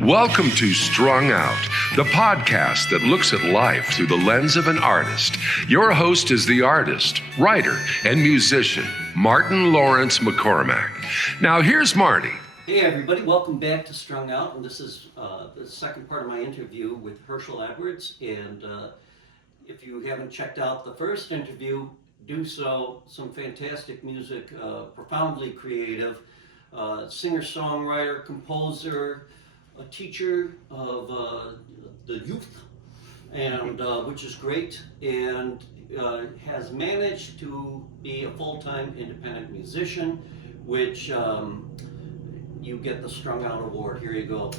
Welcome to Strung Out, the podcast that looks at life through the lens of an artist. Your host is the artist, writer, and musician, Martin Lawrence McCormack. Now here's Marty. Hey everybody, welcome back to Strung Out, and this is the second part of my interview with Hershyl Edwards. And if you haven't checked out the first interview, do so. Some fantastic music, profoundly creative, singer-songwriter, composer, a teacher of the youth, and which is great, and has managed to be a full-time independent musician, which you get the Strung Out Award. Here you go.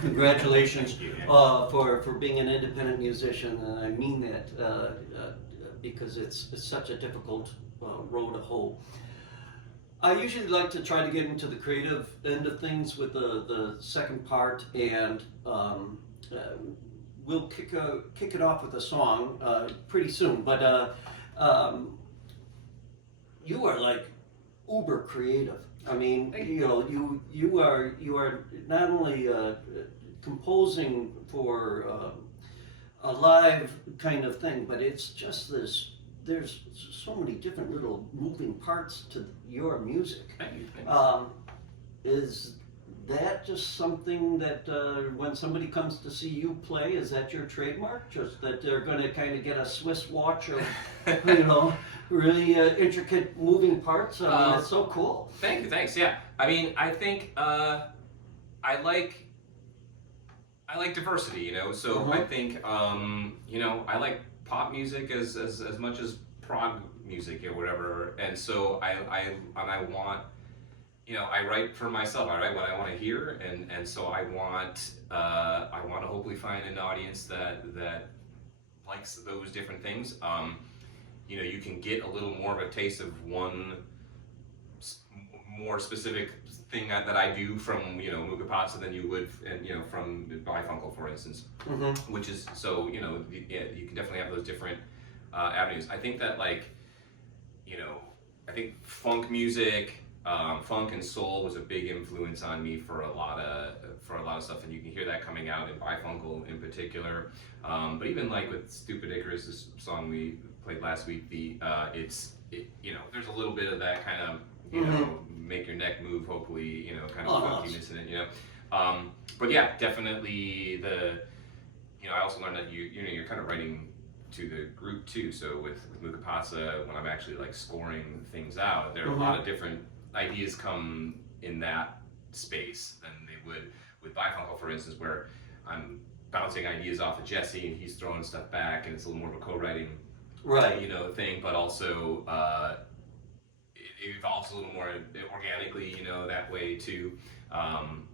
Congratulations for being an independent musician, and I mean that because it's such a difficult road to hoe. I usually like to try to get into the creative end of things with the second part, and we'll kick it off with a song pretty soon. But you are like uber creative. I mean, you are not only composing for a live kind of thing, but it's just this. There's so many different little moving parts to your music. Is that just something that when somebody comes to see you play, is that your trademark? Just that they're going to kind of get a Swiss watch of, really intricate moving parts? I mean, it's so cool. Thank you, thanks. Yeah, I mean, I think I like diversity, So I think I like pop music as much as prog music or whatever, and so I want, I write for myself. I write what I want to hear, and so I want to hopefully find an audience that likes those different things. You can get a little more of a taste of one more specific thing that I do from Macca Pazza than you would from Bifunkel, for instance, which is so you can definitely have those different avenues. I think that I think funk music, funk and soul was a big influence on me for a lot of stuff, and you can hear that coming out in Bifunkel in particular. But even with Stupid Icarus, this song we played last week, there's a little bit of that kind of make your neck move, hopefully, kind of funkiness in it, but yeah, definitely I also learned that you're kind of writing to the group too. So with Macca Pazza, when I'm actually scoring things out, there are a lot of different ideas come in that space than they would with Bifunkel, for instance, where I'm bouncing ideas off of Jesse and he's throwing stuff back, and it's a little more of a co-writing thing, but also it evolves a little more organically, that way too.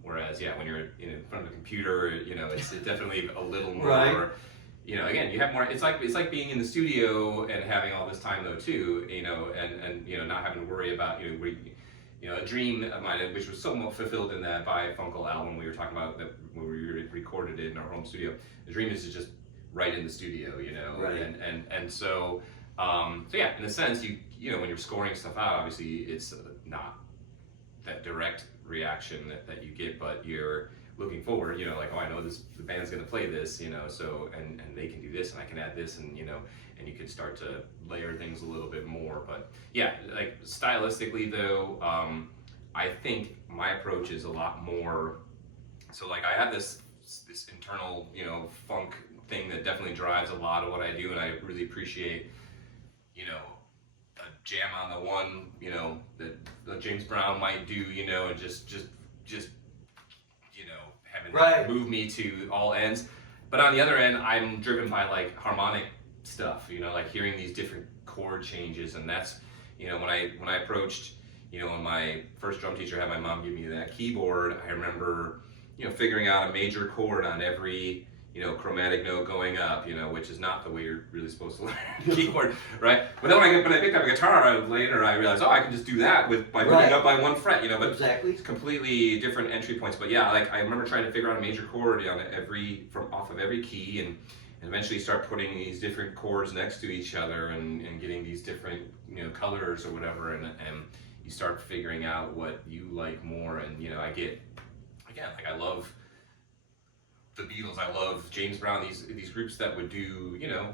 Whereas, when you're in front of a computer, it's definitely a little more. Again, you have more. It's like being in the studio and having all this time though too. And not having to worry about a dream of mine, which was so fulfilled in that Bifunkel album we were talking about, that when we recorded it in our home studio. The dream is to just write in the studio, and so yeah, in a sense, when you're scoring stuff out, obviously it's not that direct reaction that you get, but you're looking forward, I know the band's gonna play this, so and they can do this, and I can add this, and and you can start to layer things a little bit more. But yeah, stylistically though, I think my approach is a lot more. So I have this internal funk thing that definitely drives a lot of what I do, and I really appreciate a jam on the one that James Brown might do, and just having move me to all ends. But on the other end, I'm driven by harmonic stuff, hearing these different chord changes, and that's when I approached when my first drum teacher had my mom give me that keyboard, I remember figuring out a major chord on every chromatic note going up, which is not the way you're really supposed to learn keyboard, right? But then when I picked up a guitar later, I realized, I can just do that by moving up by one fret, but exactly. It's completely different entry points. But yeah, I remember trying to figure out a major chord on off of every key, and eventually start putting these different chords next to each other, and getting these different colors or whatever, and you start figuring out what you like more, and I get again, I love the Beatles. I love James Brown. These groups that would do, you know,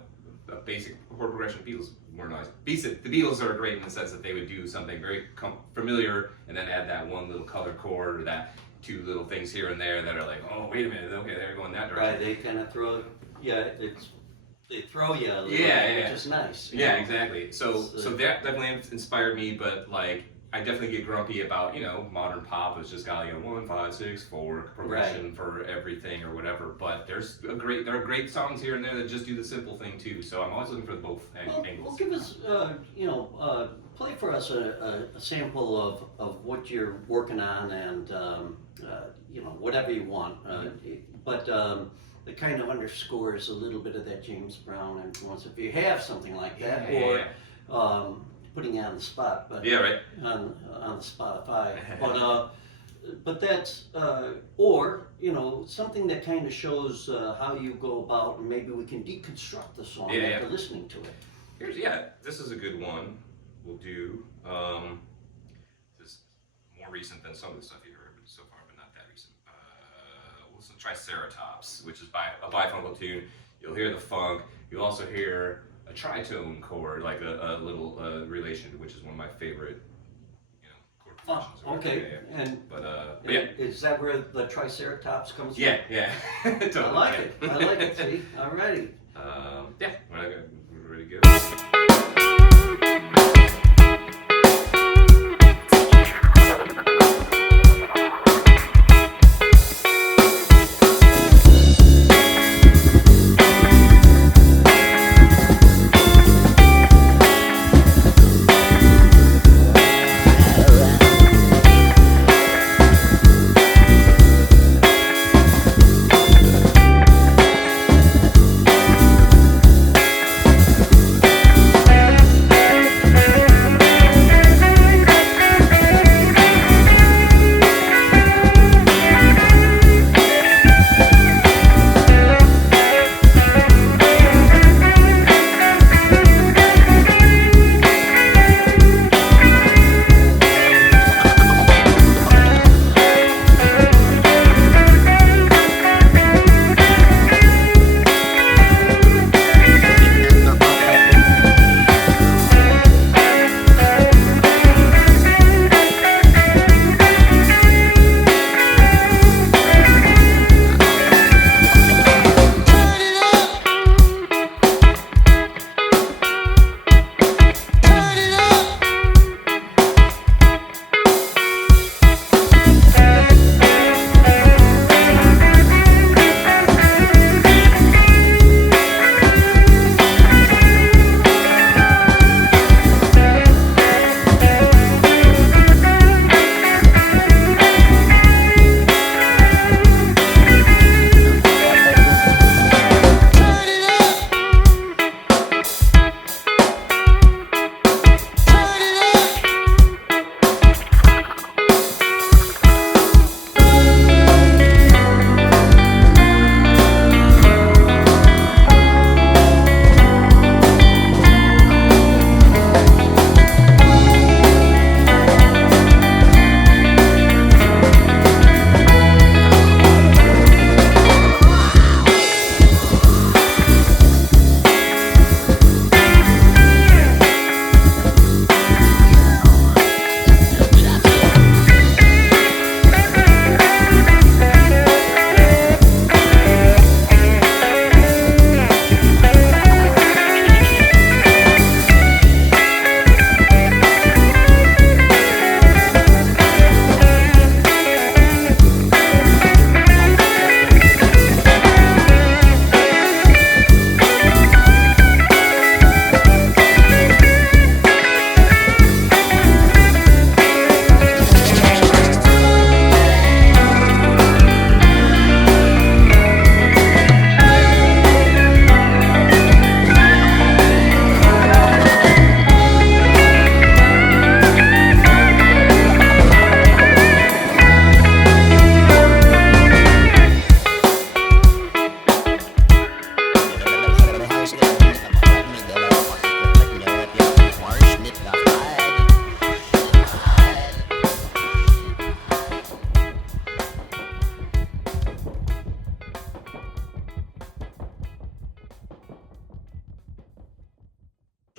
a basic chord progression. Beatles were nice. The Beatles are great in the sense that they would do something very familiar and then add that one little color chord or that two little things here and there that are like, oh, wait a minute, okay, they're going that direction. Right, they kind of throw, they throw you a little, yeah, which is nice. Yeah, exactly. So that definitely inspired me, but like, I definitely get grumpy about, you know, modern pop has just got, you know, 1, 5, 6, 4 progression for everything or whatever. But there are great songs here and there that just do the simple thing too. So I'm always looking for both angles. Well, give us, play for us a sample of what you're working on, and whatever you want. But that kind of underscores a little bit of that James Brown influence, if you have something like that, putting you on the spot, but on the Spotify, but that's or something that kind of shows how you go about, and maybe we can deconstruct the song after listening to it. This is a good one. We'll do this more recent than some of the stuff you've heard so far, but not that recent. We'll try Ceratops, which is by a bifungal tune. You'll hear the funk. You'll also hear a tritone chord, like a little relation, which is one of my favorite, chord progressions. Okay. Is that where the Triceratops comes from? Yeah. Totally. I like it. I like it. See, alrighty. We're ready to go.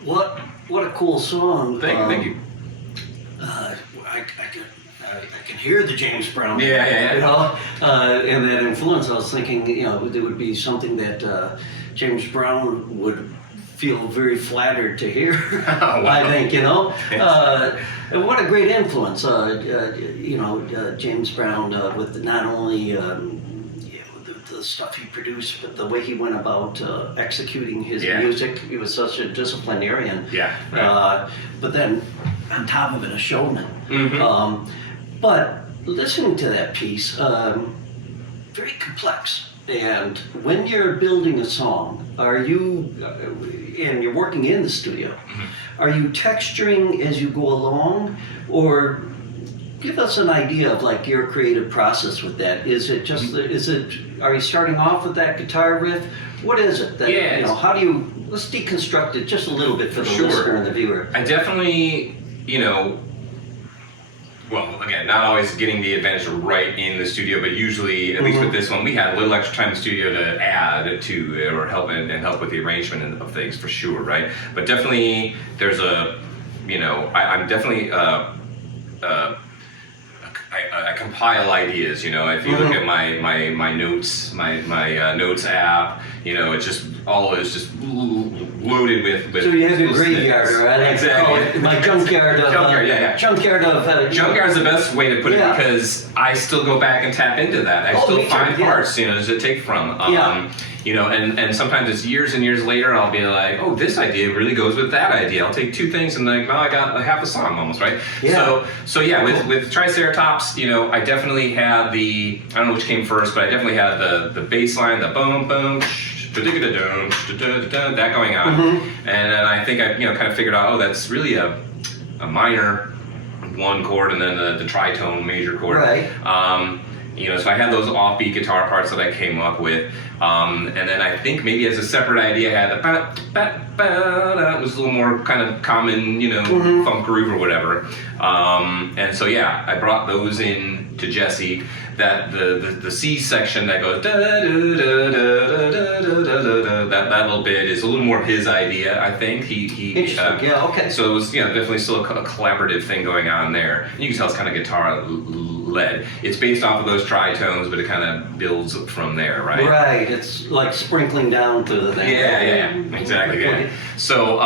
What a cool song. Thank you. I can hear the James Brown. Yeah. You know, and that influence. I was thinking, you know, there would be something that James Brown would feel very flattered to hear. Wow. I think, you know. And what a great influence. You know, James Brown with not only you know, the stuff he produced, but the way he went about executing his music. He was such a disciplinarian. Yeah. Right. But then, on top of it, a showman. Mm-hmm. But listening to that piece, very complex. And when you're building a song, are you, and you're working in the studio, are you texturing as you go along, or give us an idea of like your creative process with that? Is it just, are you starting off with that guitar riff? What is it that, you know, how do you, let's deconstruct it just a little bit for the listener and the viewer. I definitely, you know, well, again, not always getting the advantage right in the studio, but usually, at least with this one, we had a little extra time in the studio to add to it or help and help with the arrangement of things for sure, right? But definitely, there's a, you know, I'm definitely, I compile ideas, you know. If you look at my notes, my notes app, you know, it's just all is just loaded with. So you have your graveyard, right? Exactly. My junkyard of junkyard of. Junkyard is the best way to put it because I still go back and tap into that. I still find parts, you know, to take from. You know, and sometimes it's years and years later, I'll be like, oh, this idea really goes with that idea. I'll take two things and like, well, I got half a song almost, right? Yeah. So yeah, with Triceratops, you know, I definitely had the, I don't know which came first, but I definitely had the bass line, the boom, boom, that going on. And then I think I, you know, kind of figured out, oh, that's really a minor one chord and then the tritone major chord. Right. You know, so I had those offbeat guitar parts that I came up with. And then I think maybe as a separate idea, I had the that was a little more kind of common, you know, funk groove or whatever. And so yeah, I brought those in to Jesse. That the C section that goes that little bit is a little more his idea, I think. He yeah, okay. So it was, you know, definitely still a collaborative thing going on there. And you can tell it's kind of guitar led. It's based off of those tritones, but it kind of builds from there, right? Right. It's like sprinkling down to the thing. Yeah, exactly. Yeah. So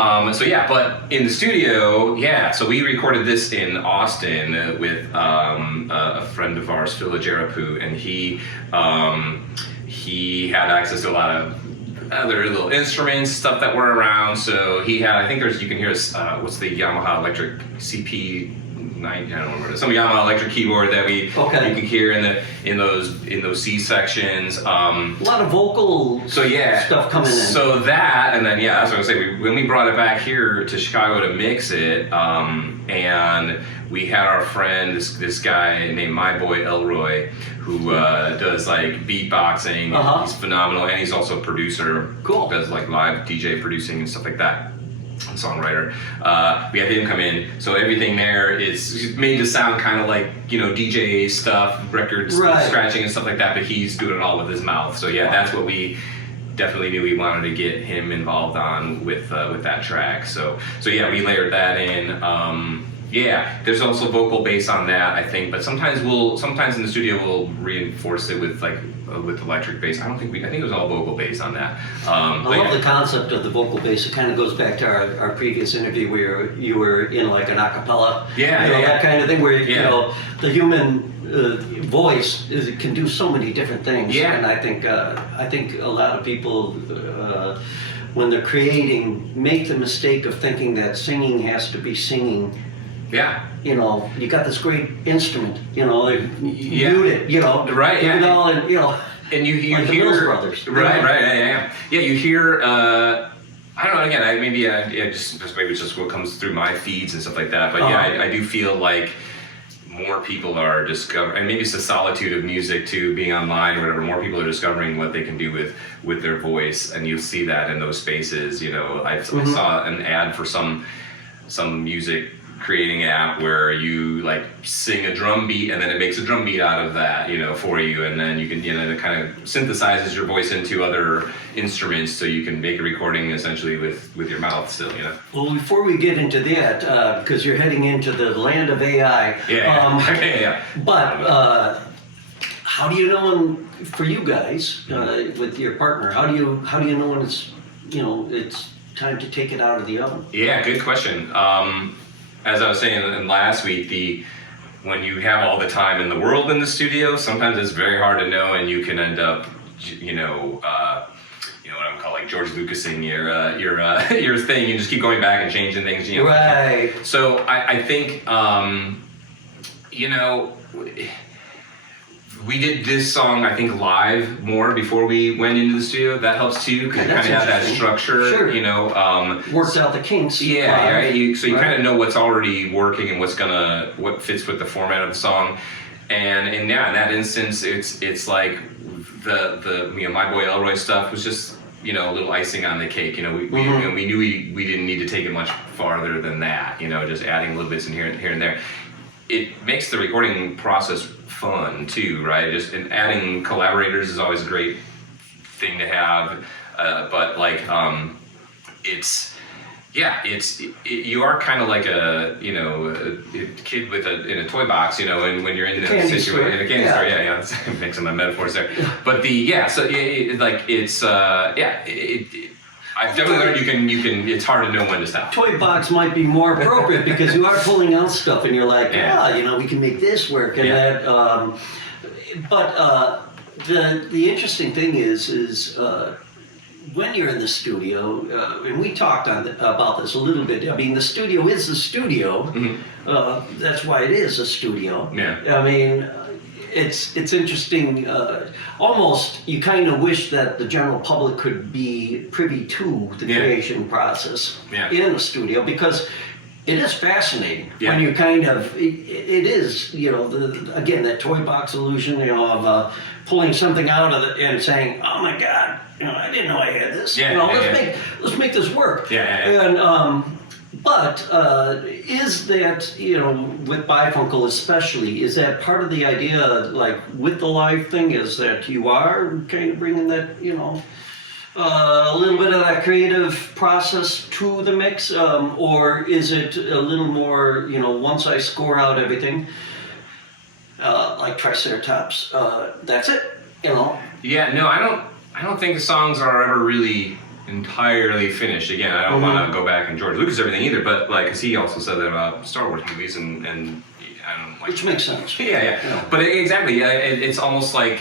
yeah, but in the studio, yeah. So we recorded this in Austin with a friend of ours, Phil Jarapu, and he had access to a lot of other little instruments, stuff that were around. So he had, I think you can hear what's the Yamaha electric CP. I don't remember, some Yamaha electric keyboard that you can hear in those C sections. A lot of vocal stuff coming in. So that, and then that's what I was saying. When we brought it back here to Chicago to mix it, and we had our friend, this guy named My Boy Elroy, who does like beatboxing. He's phenomenal, and he's also a producer. Cool. Does like live DJ producing and stuff like that. Songwriter. We had him come in, so everything there is made to sound kind of like, you know, DJ stuff, records, scratching and stuff like that, but he's doing it all with his mouth. So yeah, that's what we definitely knew we wanted to get him involved on with that track. So yeah, we layered that in. Yeah, there's also vocal bass on that, I think, but sometimes in the studio we'll reinforce it with like with electric bass. I think it was all vocal bass on that. I love the concept of the vocal bass. It kind of goes back to our previous interview where you were in like an acapella, that kind of thing where you know the human voice can do so many different things. Yeah. And I think a lot of people when they're creating make the mistake of thinking that singing has to be singing. Yeah. You know, you got this great instrument, you know, mute it, you know, right, it all, and you know, and you like hear the Mills Brothers, yeah, you hear. I don't know. Again, maybe just maybe it's just what comes through my feeds and stuff like that. But I do feel like more people are discovering, and maybe it's the solitude of music too, being online or whatever. More people are discovering what they can do with their voice, and you see that in those spaces. You know, I saw an ad for some music creating an app where you like sing a drum beat and then it makes a drum beat out of that, for you, and then you can, it kind of synthesizes your voice into other instruments, so you can make a recording essentially with your mouth still, Well, before we get into that, because you're heading into the land of AI. Yeah. But how do you know for you guys with your partner? How do you know when it's time to take it out of the oven? Yeah, good question. As I was saying in last week, when you have all the time in the world in the studio, sometimes it's very hard to know, and you can end up, what I'm calling George Lucasing your thing. You just keep going back and changing things. Right. So I think, we did this song, I think, live more before we went into the studio. That helps too, because you kind of have that structure. Sure. Worked out the kinks. Yeah, right. So you kind of know what's already working and what fits with the format of the song. And in that instance, it's like the My Boy Elroy stuff was just a little icing on the cake. We knew we didn't need to take it much farther than that. Just adding little bits in here and there. It makes the recording process fun too, right? And adding collaborators is always a great thing to have, but like you are kind of like a kid in a toy box, and when you're in the situation in a candy store, yeah, mixing my metaphors there, but I've definitely learned you can. It's hard to know when to stop. Toy box might be more appropriate because you are pulling out stuff and you're like, we can make this work and that. But the interesting thing is when you're in the studio, and we talked about this a little bit. I mean, the studio is the studio. Mm-hmm. That's why it is a studio. Yeah. I mean, it's interesting. Almost, you kind of wish that the general public could be privy to the creation process in the studio, because it is fascinating when you kind of. It is, again, that toy box illusion, of pulling something out of it and saying, "Oh my God, I didn't know I had this. Let's make this work." And but is that, with bifuncal especially, is that part of the idea, like with the live thing, is that you are kind of bringing that, a little bit of that creative process to the mix, or is it a little more, once I score out everything, like Triceratops, that's it, Yeah, no, I don't think the songs are ever really entirely finished. Again, I don't want to go back and George Lucas everything either, but because he also said that about Star Wars movies, and I don't like. Which makes sense. Yeah. But exactly, it's almost like,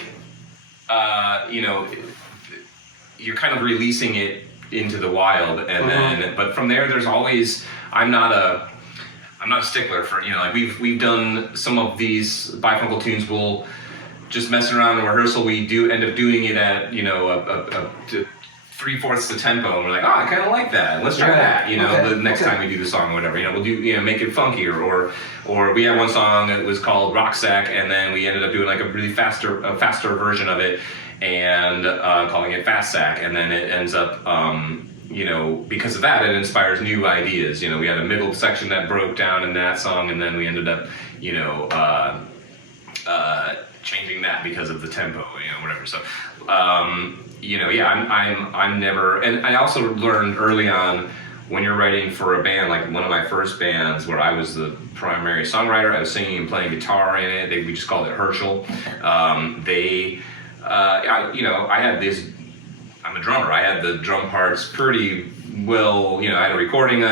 you're kind of releasing it into the wild, and then, but from there, there's always. I'm not a stickler for like we've done some of these bifuncal tunes. We'll just messing around in rehearsal. We do end up doing it at 3/4 the tempo, and we're like, I kind of like that. Let's try that. The next time we do the song or whatever. We'll do make it funkier, or we had one song that was called Rocksack, and then we ended up doing like a really faster version of it, and calling it Fast Sack, and then it ends up. Because of that, it inspires new ideas. We had a middle section that broke down in that song, and then we ended up, changing that because of the tempo, whatever. So, I'm never, and I also learned early on when you're writing for a band, like one of my first bands where I was the primary songwriter, I was singing and playing guitar in it. We just called it Hershyl. I had this. I'm a drummer. I had the drum parts pretty well. I had a recording.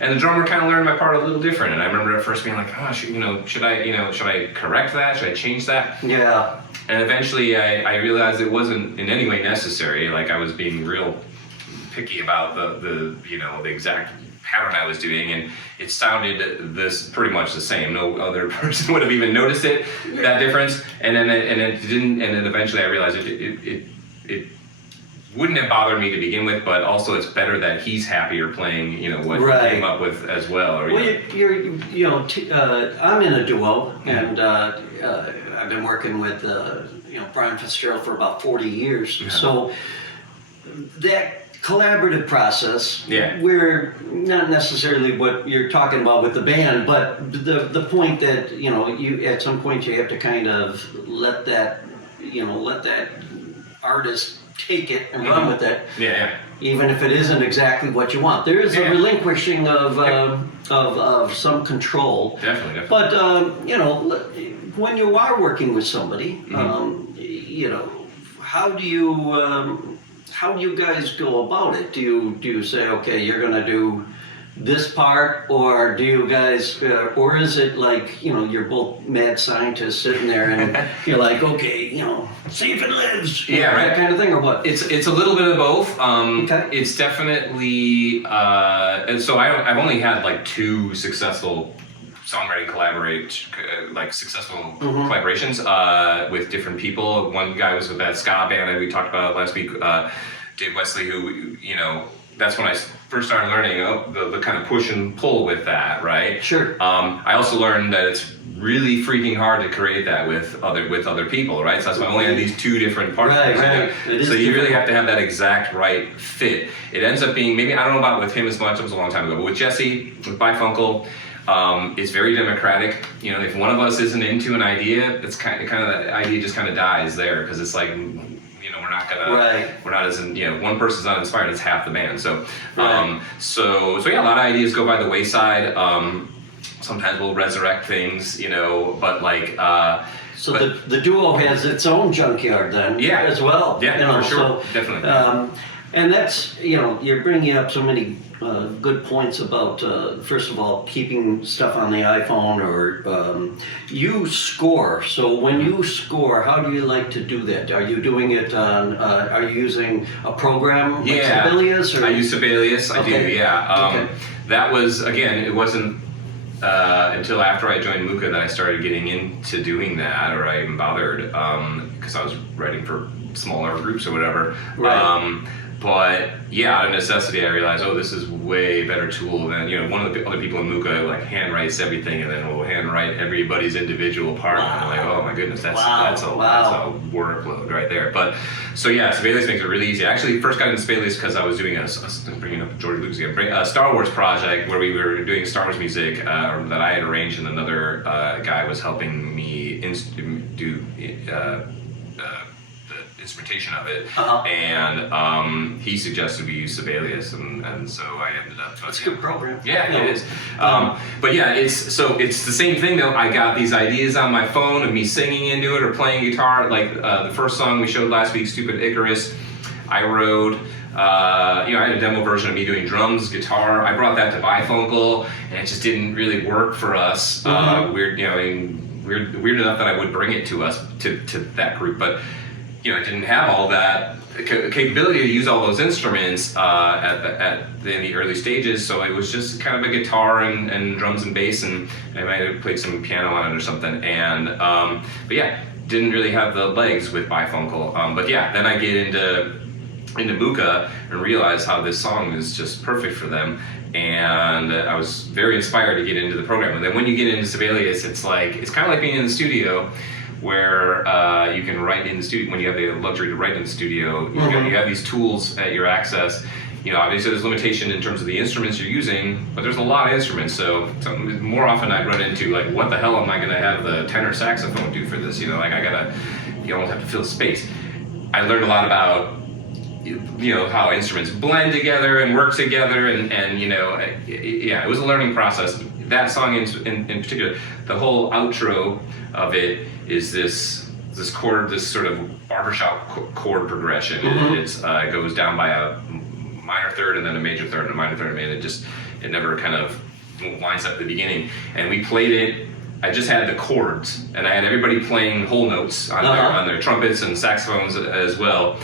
And the drummer kind of learned my part a little different. And I remember at first being like, should I correct that? Should I change that? Yeah. And eventually I realized it wasn't in any way necessary. Like I was being real picky about the exact pattern I was doing, and it sounded pretty much the same. No other person would have even noticed that difference. And then it didn't. And then eventually I realized it wouldn't have bothered me to begin with, but also it's better that he's happier playing, what he came up with as well. Or, I'm in a duo, and I've been working with Brian Fitzgerald for about 40 years. Yeah. So that collaborative process. Yeah. Where not necessarily what you're talking about with the band, but the point that you at some point you have to kind of let that artist take it and run with it. Yeah. Even if it isn't exactly what you want, there is a relinquishing of some control. Definitely. But when you are working with somebody, how do you guys go about it? Do you say, okay, you're going to do this part, or do you guys, or is it like you're both mad scientists sitting there and you're like, okay, see if it lives, that kind of thing, or what? It's a little bit of both. Okay. It's definitely, and so I've only had like 2 successful songwriting successful collaborations with different people. One guy was with that ska band that we talked about last week, Dave Wesley, who that's when I first started learning the kind of push and pull with that, right? Sure. I also learned that it's really freaking hard to create that with other people, right? So that's why I only had these 2 different partners. Right. So you really have to have that exact right fit. It ends up being, maybe, I don't know about with him as much, it was a long time ago, but with Jesse, with Bifunkel, it's very democratic. If one of us isn't into an idea, it's kind of that idea just kind of dies there, because it's like, we're not as one person's not inspired, it's half the band. So so yeah, a lot of ideas go by the wayside. Sometimes we'll resurrect things, but like so the duo has its own junkyard then, as well. Yeah, for sure. So, definitely. And that's, you're bringing up so many good points about, first of all, keeping stuff on the iPhone, or you score. So when you score, how do you like to do that? Are you doing it on, are you using a program like Sibelius? Or? I use Sibelius, I do, yeah. Okay. That was, again, it wasn't until after I joined Mucca that I started getting into doing that, or I even bothered, because I was writing for smaller groups or whatever. Right. But yeah, out of necessity, I realized, this is way better tool than, one of the other people in Mucca like handwrites everything, and then will handwrite everybody's individual part. And I'm like, oh my goodness, that's a workload right there. But so yeah, Sibelius makes it really easy. I actually first got into Sibelius because I was doing bringing up George Lucas again, a Star Wars project where we were doing Star Wars music that I had arranged, and another guy was helping me do instrumentation of it, and he suggested we use Sibelius, and so I ended up. It's a good program. Yeah, it is. But yeah, it's the same thing though. I got these ideas on my phone of me singing into it or playing guitar. Like the first song we showed last week, "Stupid Icarus," I wrote. I had a demo version of me doing drums, guitar. I brought that to Bifunkel, and it just didn't really work for us. Weird enough that I would bring it to us to that group, but. It didn't have all that capability to use all those instruments in the early stages, so it was just kind of a guitar and drums and bass, and I might have played some piano on it or something. And but yeah, didn't really have the legs with Bifunkel. But yeah, then I get into Mucca and realize how this song is just perfect for them. And I was very inspired to get into the program. And then when you get into Sibelius, it's kind of like being in the studio, where you can write in the studio. When you have the luxury to write in the studio, you have these tools at your access. Obviously there's limitation in terms of the instruments you're using, but there's a lot of instruments. So more often I'd run into like, what the hell am I gonna have the tenor saxophone do for this? You almost have to fill space. I learned a lot about how instruments blend together and work together, and it was a learning process. That song in particular, the whole outro of it is this chord, this sort of barbershop chord progression. It goes down by a minor third and then a major third and a minor third, and it never kind of lines up at the beginning. And we played it. I just had the chords, and I had everybody playing whole notes on their trumpets and saxophones as well.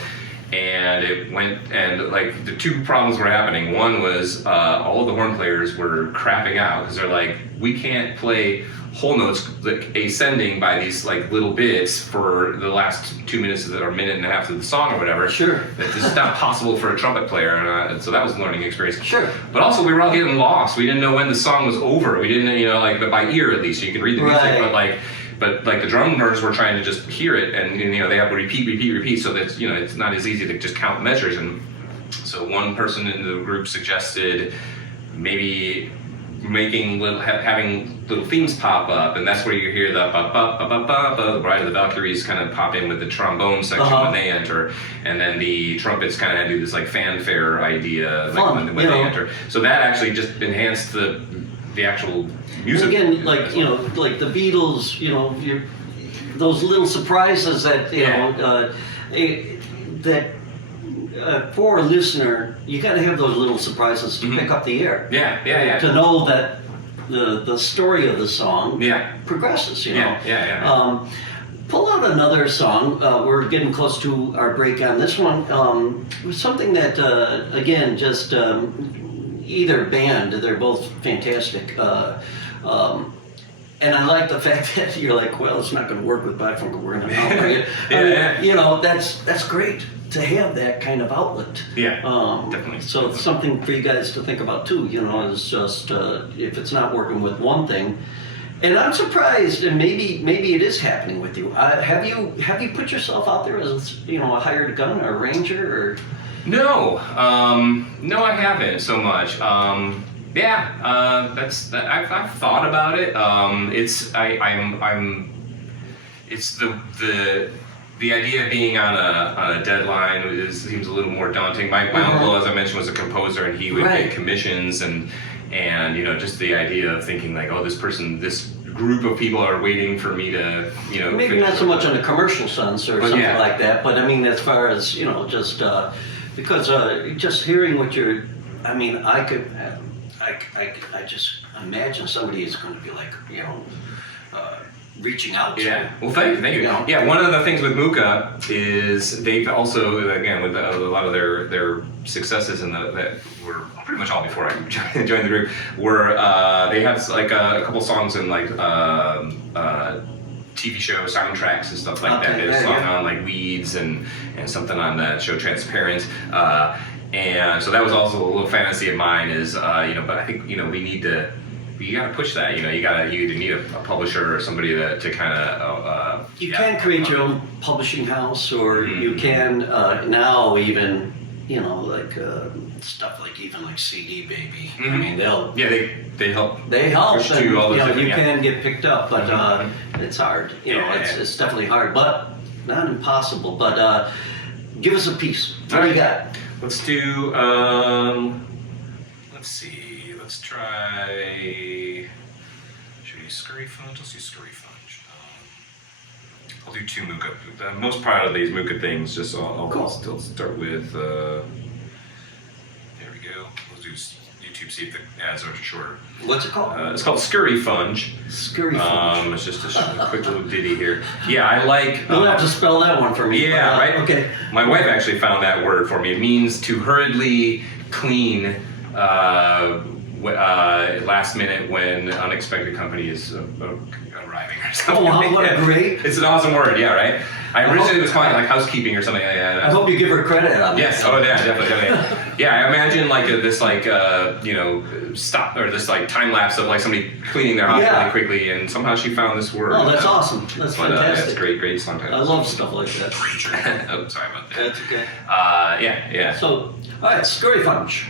And it went, and like the 2 problems were happening. One was all of the horn players were crapping out because they're like, we can't play whole notes like ascending by these like little bits for the last 2 minutes or minute and a half of the song or whatever. Sure. It's just not possible for a trumpet player, and so that was a learning experience. Sure. But also we were all getting lost. We didn't know when the song was over. We didn't, but by ear at least, you could read the music, but the drummers were trying to just hear it, and they have to repeat, so that it's not as easy to just count measures. And So one person in the group suggested maybe having little themes pop up, and that's where you hear the ba ba ba ba ba ba. The Bride of the Valkyries kind of pop in with the trombone section when they enter, and then the trumpets kind of do this like fanfare idea when they enter. So that actually just enhanced the actual music. And again, like like the Beatles, those little surprises that for a listener, you got to have those little surprises to pick up the air. Yeah. To know that the story of the song progresses. Pull out another song. We're getting close to our break on this one. Something that again, just either band, they're both fantastic. And I like the fact that you're like, well, it's not going to work with bifungal. We're going to that's great to have that kind of outlet. Definitely. So it's something for you guys to think about too. Is just if it's not working with one thing. And I'm surprised, and maybe it is happening with you. Have you put yourself out there as a hired gun or arranger or? No, I haven't so much. I've thought about it. It's the idea of being on a deadline seems a little more daunting. My uncle, as I mentioned, was a composer, and he would get commissions, and just the idea of thinking like, oh, this group of people are waiting for me to maybe not so much in a commercial sense or something like that, but I mean as far as just because just hearing what you're, I mean, I just imagine somebody is going to be like, reaching out to you. Well, thank you. Yeah, one of the things with Mucca is they've also, again, with a lot of their successes that were pretty much all before I joined the group, were they had like a couple songs in like TV show soundtracks and stuff like that. They had a song on like Weeds and something on that show Transparent. And so that was also a little fantasy of mine is, but I think, you got to push that, you need a publisher or somebody to kind of... you can create your own publishing house, or you can now even, stuff like even like CD Baby. I mean, they'll... Yeah, they help. They help. Push to all those you can get picked up, but it's hard. It's definitely hard, but not impossible. But give us a piece. What do you got? Let's do, let's see, let's try, should we use Scurry Funge? Let's use Scurry Funge. I'll do two Mucca. The most proud of these Mucca things, just so I'll still start with, there we go. Let's do YouTube, see if the ads are shorter. What's it called? It's called Scurry Funge. Scurry Funge. It's just a quick little ditty here. Yeah, I like... You'll have to spell that one for me. Yeah, right? Okay. My wife actually found that word for me. It means to hurriedly clean last minute when unexpected company is arriving or something. Oh, wow, what a great... It's an awesome word, yeah, right? I originally was calling it like housekeeping or something. I hope you give her credit on that. Yes, oh yeah, definitely. Yeah, I imagine like this stop or this like time lapse of like somebody cleaning their house really quickly, and somehow she found this word. Oh, that's awesome. That's fantastic. That's great song title. I love stuff like that. Oh, sorry about that. That's okay. Yeah. So, all right, Scurry Funge.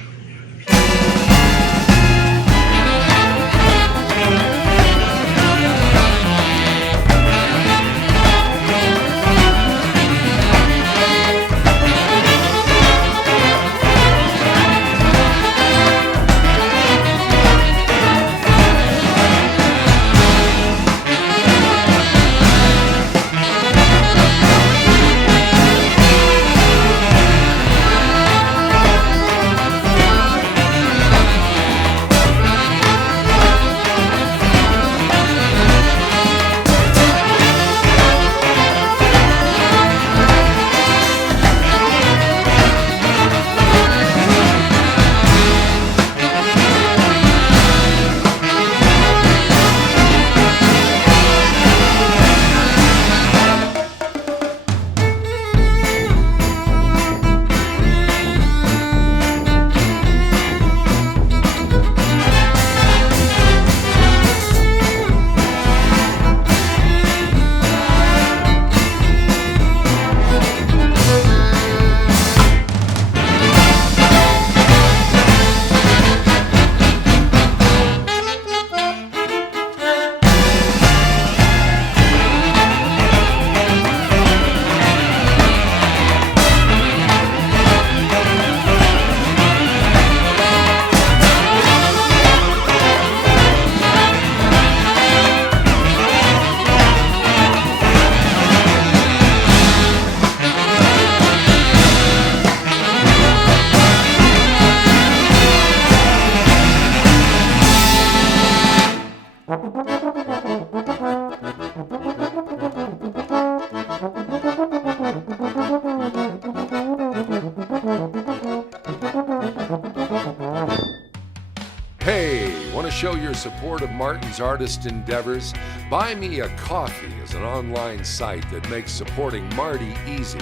show your support of Martin's artist endeavors, Buy Me a Coffee is an online site that makes supporting Marty easy.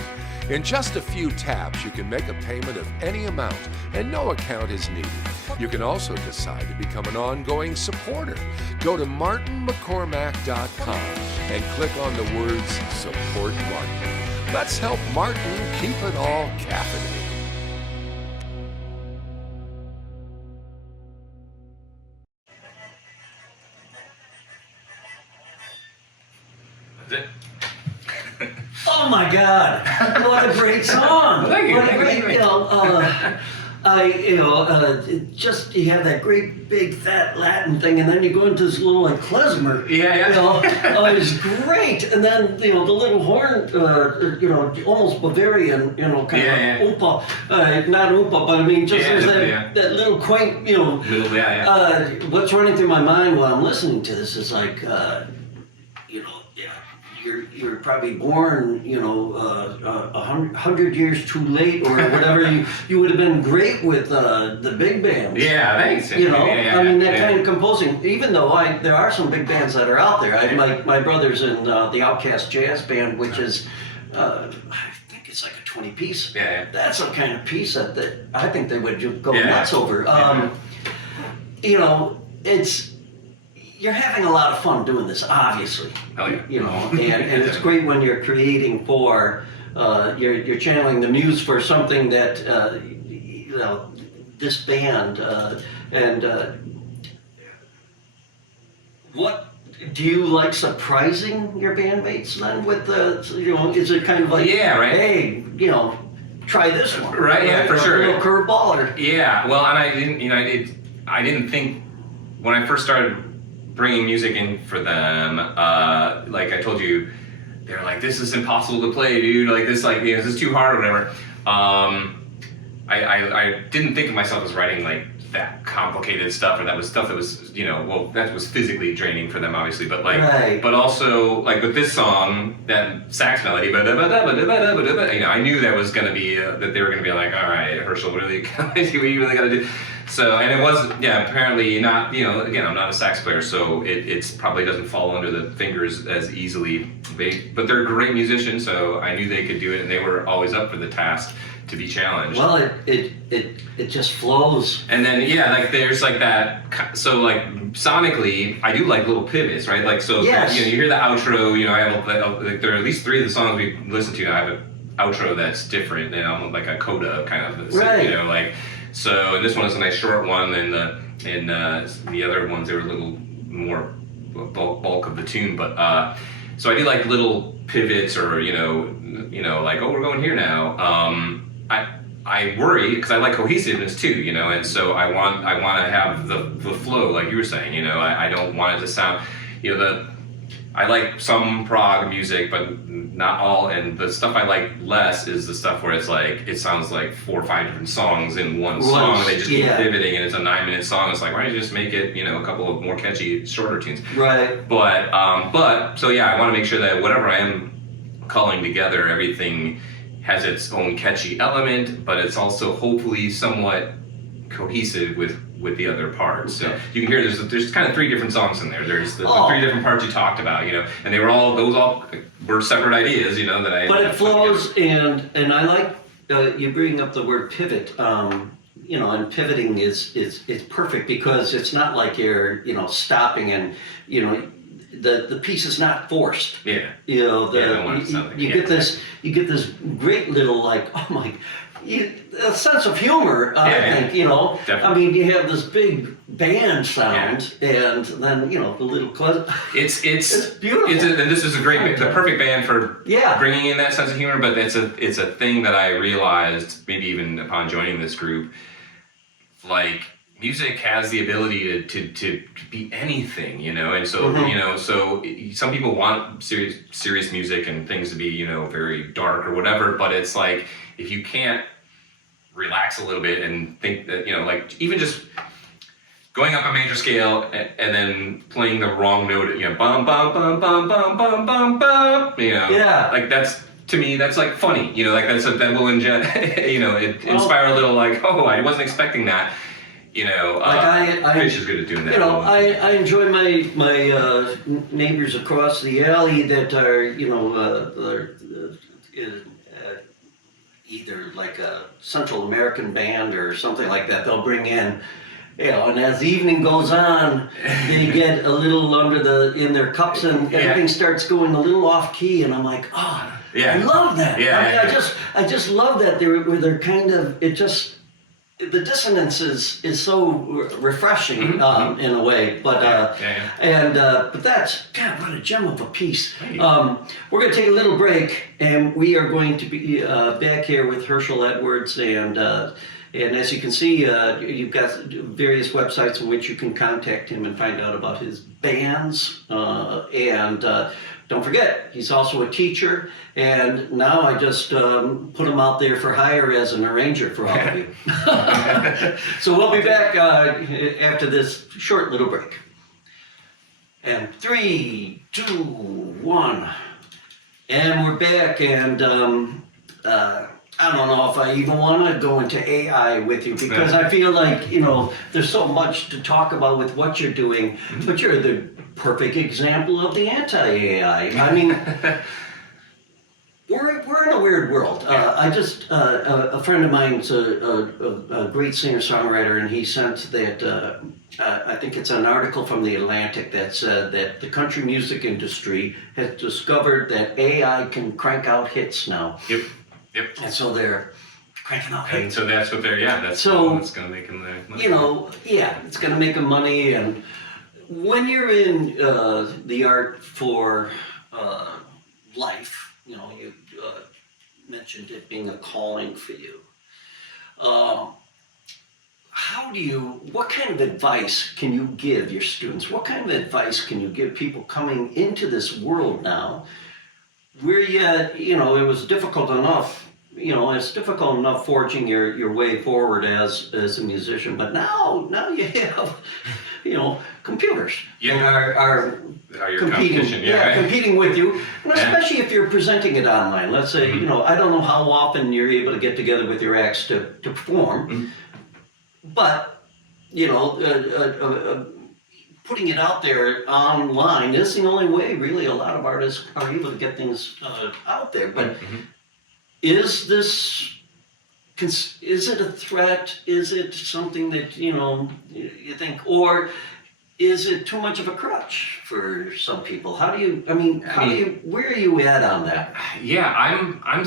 In just a few taps, you can make a payment of any amount, and no account is needed. You can also decide to become an ongoing supporter. Go to martinmccormack.com and click on the words Support Martin. Let's help Martin keep it all caffeinated. That's it. Oh my God! What a great song! Thank you. What a great, just you have that great big fat Latin thing, and then you go into this little like klezmer. Yeah. It's great. And then the little horn, almost Bavarian, kind of oompa, not oompa, but I mean just there's that little quaint, what's running through my mind while I'm listening to this is like, you're probably born, 100 years too late or whatever. You would have been great with the big bands. Yeah, thanks. I mean that kind of composing. Even though there are some big bands that are out there. My brother's in the Outcast Jazz Band, which is I think it's like a 20-piece. Yeah. That's a kind of piece that I think they would just go nuts over. It's. You're having a lot of fun doing this, obviously. Oh yeah. And it's great when you're creating for, you're channeling the muse for something that, this band, what, do you like surprising your bandmates then with the, is it kind of like, hey, try this one. Right, yeah, for sure. A little curveball or. Yeah, well, and I didn't, I didn't think, when I first started bringing music in for them, like I told you, they're like, this is impossible to play, dude. Like this, this is too hard or whatever. I didn't think of myself as writing like that complicated stuff, or that was stuff that was, that was physically draining for them, obviously. But but also like with this song, that sax melody, I knew that was gonna be that they were gonna be like, all right, Hershyl, what do you really gotta do? So, and it was, apparently not, again, I'm not a sax player, so it's probably doesn't fall under the fingers as easily. But they're great musicians, so I knew they could do it, and they were always up for the task to be challenged. Well, it just flows. And then, there's like that, so like sonically, I do like little pivots, right? Like, so, you hear the outro, I have, there are at least 3 of the songs we listen to, I have an outro that's different, and I'm like a coda kind of, right. So, and this one is a nice short one, and the other ones, they were a little more bulk of the tune, but, so I do like little pivots, or, like, oh, we're going here now. I worry, because I like cohesiveness too, and so I want to have the flow, like you were saying, I don't want it to sound, I like some prog music, but not all, and the stuff I like less is the stuff where it's like, it sounds like 4 or 5 different songs in one song, and they just keep pivoting, and it's a 9-minute song. It's like, why don't you just make it, a couple of more catchy, shorter tunes? Right. But so I want to make sure that whatever I am culling together, everything has its own catchy element, but it's also hopefully somewhat cohesive with the other parts. So you can hear there's kind of 3 different songs in there. There's the 3 different parts you talked about, and they were those all were separate ideas, that I. But it flows, and I like you bring up the word pivot. And pivoting is perfect, because it's not like you're stopping and the piece is not forced. Yeah. You get this great little like, oh my. A sense of humor, I think, Definitely. I mean, you have this big band sound, and then, the little It's beautiful. And this is the perfect band for bringing in that sense of humor, but it's a thing that I realized, maybe even upon joining this group, like, music has the ability to be anything, and so, so some people want serious music and things to be, very dark or whatever, but it's like, if you can't relax a little bit and think that, like, even just going up a major scale and then playing the wrong note, bum, bum, bum, bum, bum, bum, bum, bum, like that's, to me, that's like funny, that will inspire a little like, oh, I wasn't expecting that. Fish is good at doing that. I enjoy my neighbors across the alley that are, either like a Central American band or something like that. They'll bring in, and as the evening goes on, they get a little in their cups, and everything starts going a little off key, and I'm like, oh, I love that. I just love that they're kind of, the dissonance is so refreshing in a way, but but that's, God, what a gem of a piece. We're going to take a little break, and we are going to be back here with Hershyl Edwards, and as you can see, you've got various websites in which you can contact him and find out about his bands, and don't forget, he's also a teacher, and now I just put him out there for hire as an arranger for all of you. So we'll be back after this short little break. And 3, 2, 1. And we're back, and I don't know if I even want to go into AI with you, because I feel like, there's so much to talk about with what you're doing, but you're the perfect example of the anti-AI. I mean, we're in a weird world. A friend of mine's a great singer-songwriter, and he sent that, I think it's an article from The Atlantic that said that the country music industry has discovered that AI can crank out hits now. Yep. And so they're cranking out hits. And so that's what that's going to make them money. It's going to make them money. And when you're in the art for life, you mentioned it being a calling for you. What kind of advice can you give your students? What kind of advice can you give people coming into this world now, where it was difficult enough, it's difficult enough forging your way forward as a musician, but now you have, computers that are competing, competing with you, and especially if you're presenting it online. Let's say, I don't know how often you're able to get together with your acts to perform, but putting it out there online is the only way really a lot of artists are able to get things out there. But is it a threat? Is it something that you think, or is it too much of a crutch for some people? Where are you at on that? Yeah, I'm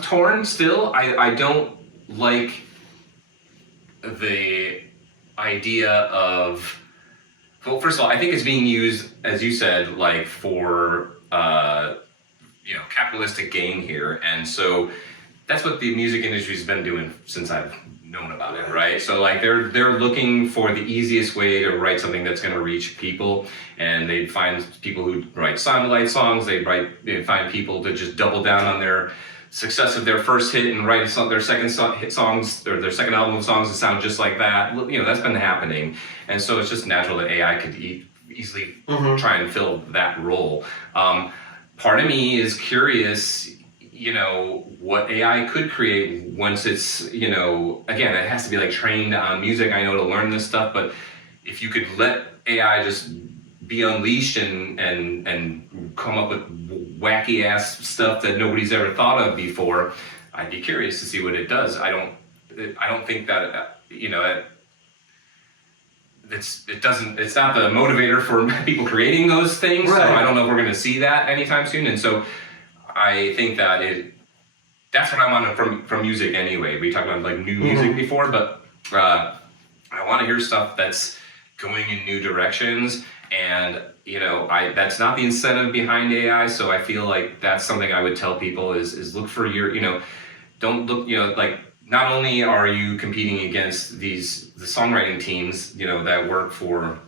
torn still. I don't like the idea of, well, first of all, I think it's being used, as you said, like for capitalistic gain here, and so that's what the music industry's been doing since I've known about it, right? So like they're looking for the easiest way to write something that's going to reach people, and they find people who write soundbite songs. They find people to just double down on their success of their first hit and write their second hit songs, or their second album of songs that sound just like that. That's been happening, and so it's just natural that AI could easily try and fill that role. Part of me is curious, what AI could create once it's, again, it has to be like trained on music. I know to learn this stuff, but if you could let AI just be unleashed and come up with wacky ass stuff that nobody's ever thought of before, I'd be curious to see what it does. I don't think that, it's not the motivator for people creating those things. Right. So I don't know if we're going to see that anytime soon. And so I think that that's what I want from music anyway. We talked about like new music before, but I want to hear stuff that's going in new directions. And that's not the incentive behind AI. So I feel like that's something I would tell people is look for your, don't look, like, not only are you competing against the songwriting teams, that work for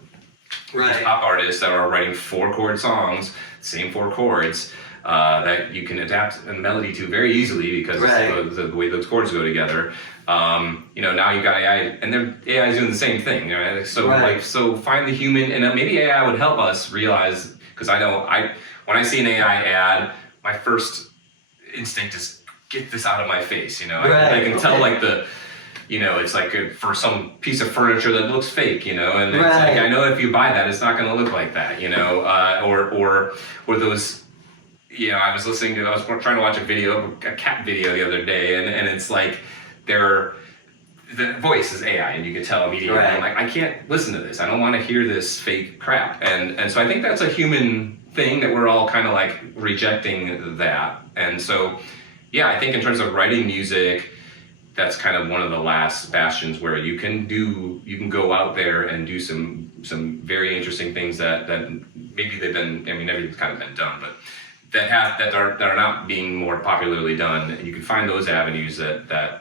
these pop artists that are writing 4-chord songs, same 4 chords, that you can adapt a melody to very easily because the way those chords go together. Now you've got AI, and then AI is doing the same thing. So find the human, and maybe AI would help us realize, because I know when I see an AI ad, my first instinct is get this out of my face. I can tell like it's like for some piece of furniture that looks fake, and it's like, I know if you buy that, it's not going to look like that, or those, I was trying to watch a cat video the other day, and it's like the voice is AI, and you can tell immediately. I'm like, I can't listen to this. I don't want to hear this fake crap, and so I think that's a human thing that we're all kind of like rejecting that, and so I think in terms of writing music, that's kind of one of the last bastions where you can go out there and do some very interesting things that maybe they've been, everything's kind of been done, but that are not being more popularly done. You can find those avenues that AI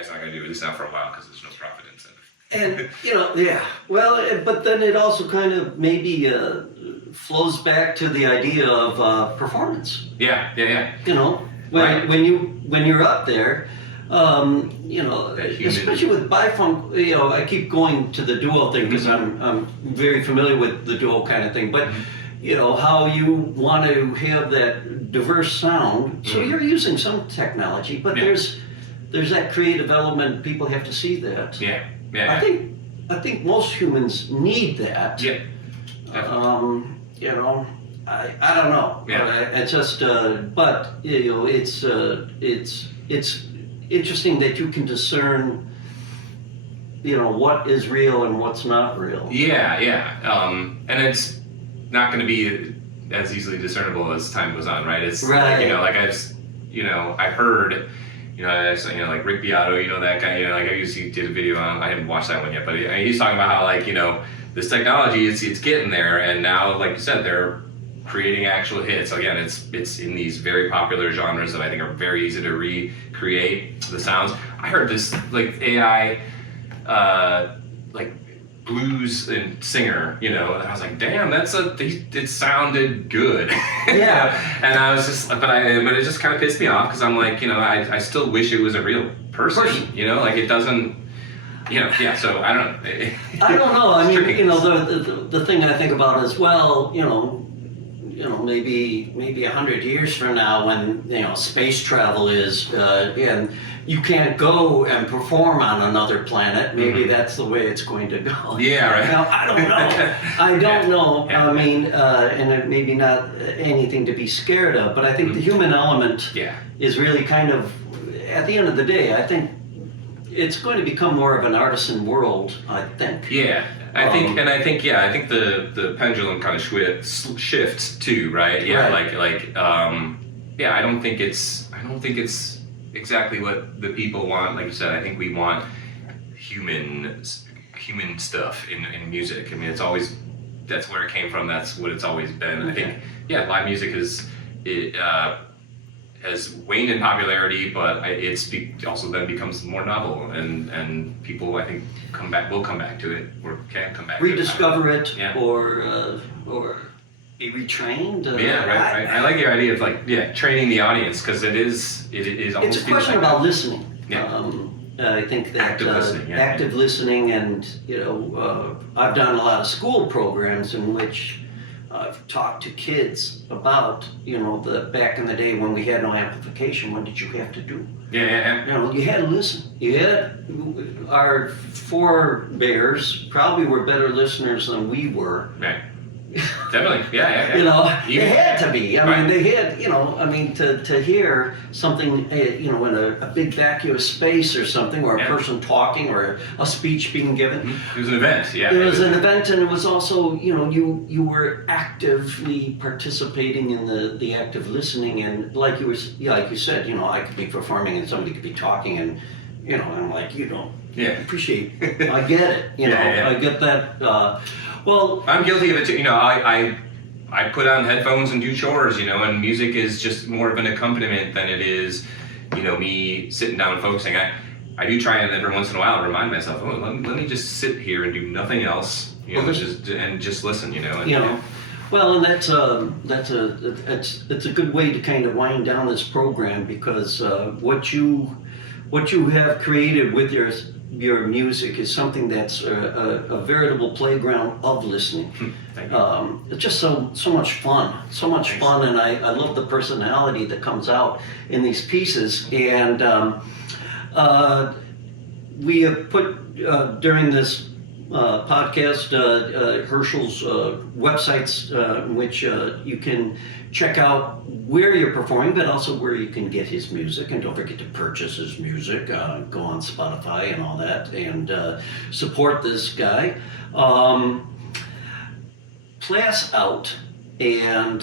is not going to do, at least not for a while, because there's no profit incentive. And well, but then it also kind of maybe flows back to the idea of performance. Yeah. When you're up there, especially with bifunk, I keep going to the duo thing because I'm very familiar with the duo kind of thing, but how you want to have that diverse sound. So you're using some technology, but there's that creative element. People have to see that. Yeah. I think most humans need that. Yeah. I don't know. Yeah. It's just, but it's interesting that you can discern, what is real and what's not real. Yeah. And it's not going to be as easily discernible as time goes on, right? It's right. I've heard, like Rick Beato, that guy, he did a video on, I haven't watched that one yet, but he's talking about how, this technology, it's getting there, and now, like you said, they're creating actual hits. Again, it's in these very popular genres that I think are very easy to recreate the sounds. I heard this like AI like blues and singer, and I was like, damn, it sounded good. Yeah. And I was just, but it just kind of pissed me off, because I'm like, I still wish it was a real person. Like it doesn't. So I don't know. I don't know. I mean, the thing I think about as well, maybe 100 years from now, when space travel is, and you can't go and perform on another planet. Maybe that's the way it's going to go. Yeah, right. Now, I don't know. I don't know. Yeah. I mean, and it maybe not anything to be scared of, but I think the human element is really kind of, at the end of the day, I think it's going to become more of an artisan world, I think. Yeah, I think the pendulum kind of shifts too, right? Yeah, right. I don't think it's exactly what the people want. Like you said, I think we want human stuff in music. I mean, that's where it came from. That's what it's always been. Okay. I think live music has waned in popularity, but it's also then becomes more novel, and people, I think, will come back to it, or can come back rediscover it, or be retrained. Right. I like your idea of training the audience, because it is almost, it's a question about listening. I think that active listening, and I've done a lot of school programs in which I've talked to kids about, the back in the day when we had no amplification, what did you have to do? Yeah. You had to listen. Our forebears probably were better listeners than we were. Right. Definitely. Yeah. They had to be. I mean, they had, to hear something, in a big vacuous space or something, or a person talking, or a speech being given. It was an event. Yeah. It was an event, and it was also, you were actively participating in the active listening, and like you said, I could be performing and somebody could be talking, and I'm like, you don't appreciate. I get it. I get that. Well, I'm guilty of it too. I put on headphones and do chores, and music is just more of an accompaniment than it is, me sitting down and focusing. I do try and every once in a while remind myself, let me just sit here and do nothing else, just listen, Well, and that's a good way to kind of wind down this program, because what you have created with your music is something that's a veritable playground of listening. Thank you. It's just so much fun, fun, and I love the personality that comes out in these pieces. And We have put during this podcast Hershyl's websites, in which you can check out where you're performing, but also where you can get his music. And don't forget to purchase his music. Go on Spotify and all that, and support this guy. Play us out, and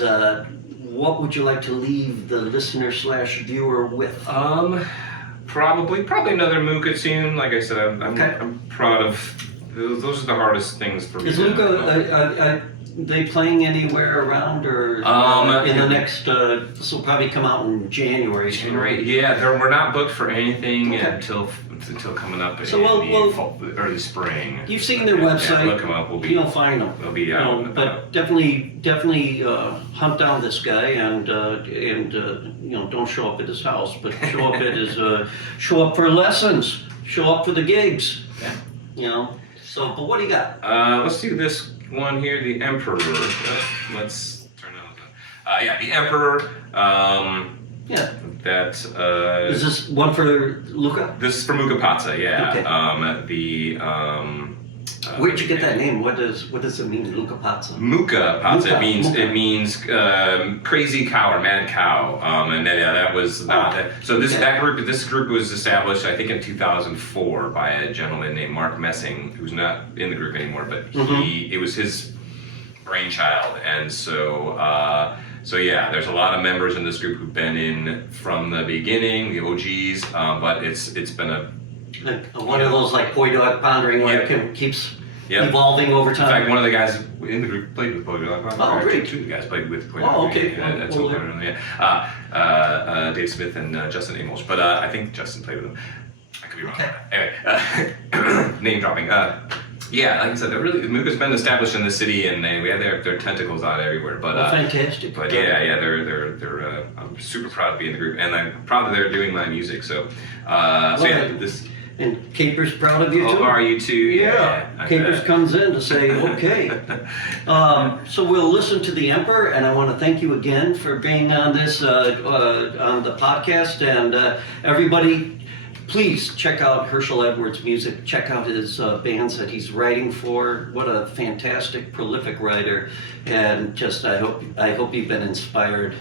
what would you like to leave the listener/viewer with? Probably another Macca tune. Like I said, Okay. I'm proud of. Those are the hardest things for me. Is Macca, they playing anywhere around, or in the next? This will probably come out in January. Yeah, we're not booked for anything Okay. until coming up in So the early spring. You've seen their website. Yeah, look them up. You'll find them. We'll be out. But definitely hunt down this guy, and don't show up at his house, but show up at his show up for lessons, show up for the gigs. Yeah. So, but what do you got? Let's do this one here, the Emperor. Let's turn it on. The Emperor. Yeah. That. Is this one for Luca? This is for Macca Pazza. Yeah. Okay. Where'd you get that name? What does it mean, Macca Pazza? Macca Pazza. Macca. It means crazy cow or mad cow. And then, that was so this group was established, I think, in 2004 by a gentleman named Mark Messing, who's not in the group anymore, but it was his brainchild. And so yeah, there's a lot of members in this group who've been in from the beginning, the OGs, but it's been one of those like Boy Dog Pondering, where it keeps evolving over time. In fact, one of the guys in the group played with Boy Dog Pondering. Oh, great. Two of the guys played with Boy Dog. Oh, okay. Dave Smith and Justin Amolch, but I think Justin played with them. I could be wrong. Okay. Anyway, name dropping. Yeah, like I said, Macca's been established in the city, and we have their tentacles out everywhere. But fantastic. But they're I'm super proud to be in the group, and I'm proud that they're doing my music. So, this. And Capers proud of you too? Oh, are you too? Yeah. Capers comes in to say, okay. So we'll listen to the Emperor, and I want to thank you again for being on this, on the podcast. And everybody, please check out Hershyl Edwards' music. Check out his bands that he's writing for. What a fantastic, prolific writer. And just, I hope you've been inspired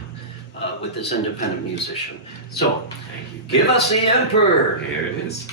with this independent musician. So, Thank you. Give us the Emperor. Here it is.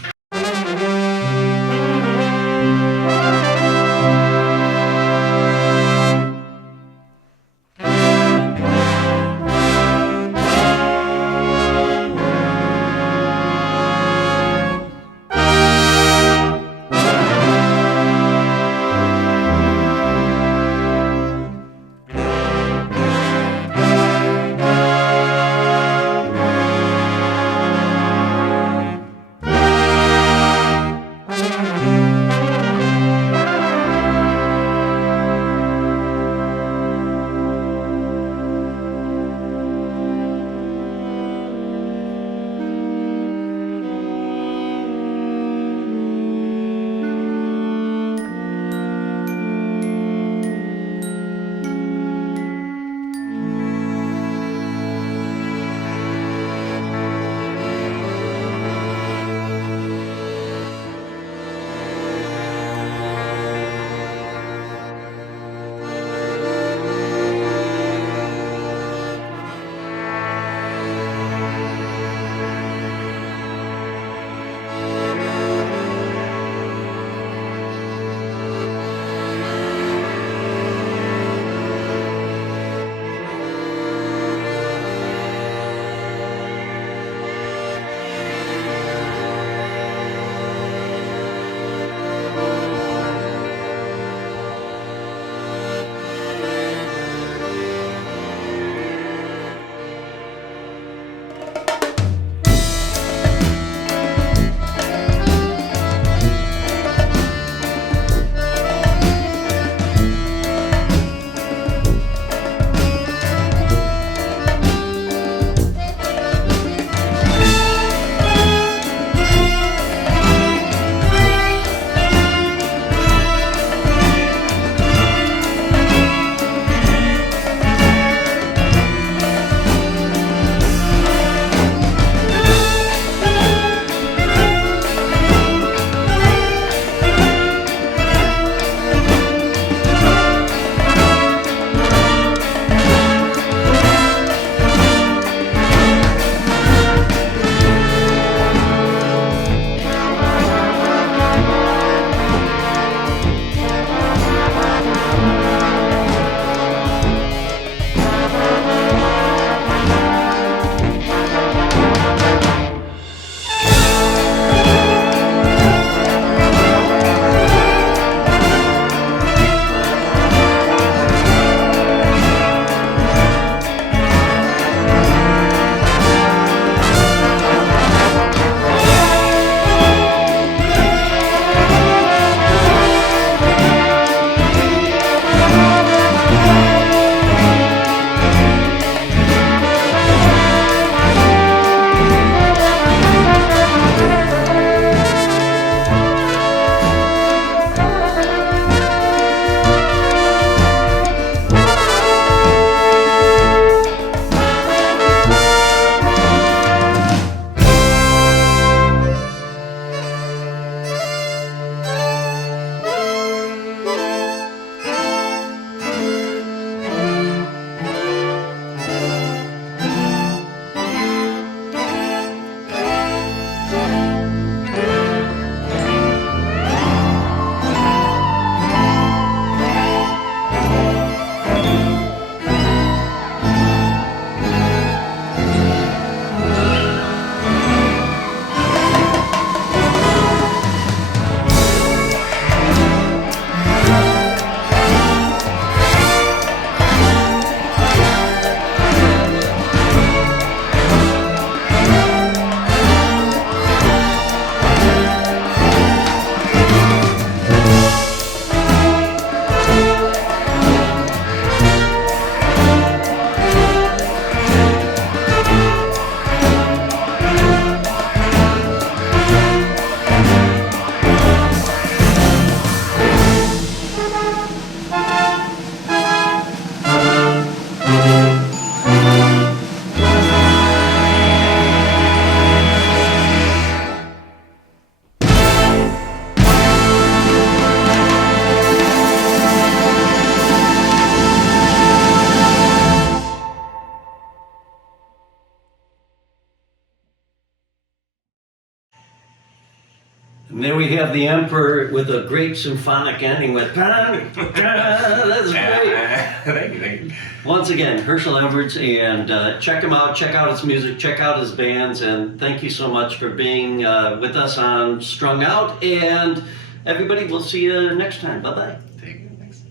And then we have the Emperor with a great symphonic ending with that's great. Thank you. Once again, Hershyl Edwards, and check him out, check out his music, check out his bands, and thank you so much for being with us on Strung Out, and everybody, we'll see you next time. Bye-bye. Thank you. Thanks.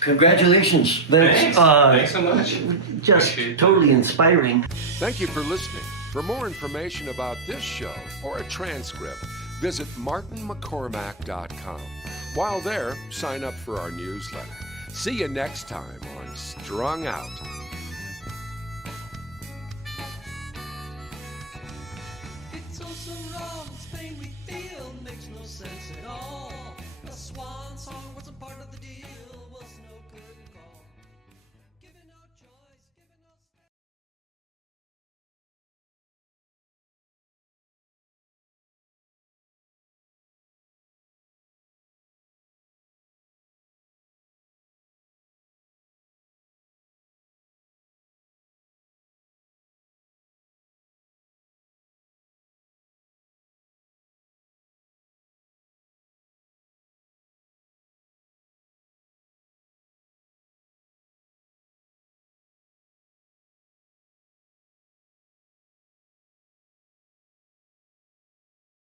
Congratulations. Thanks. Thanks so much. Just Appreciate it. totally inspiring. Thank you for listening. For more information about this show or a transcript, visit martinmccormack.com. While there, sign up for our newsletter. See you next time on Strung Out. It's all so wrong, this pain we feel makes no sense at all. A swan song wasn't part of the deal.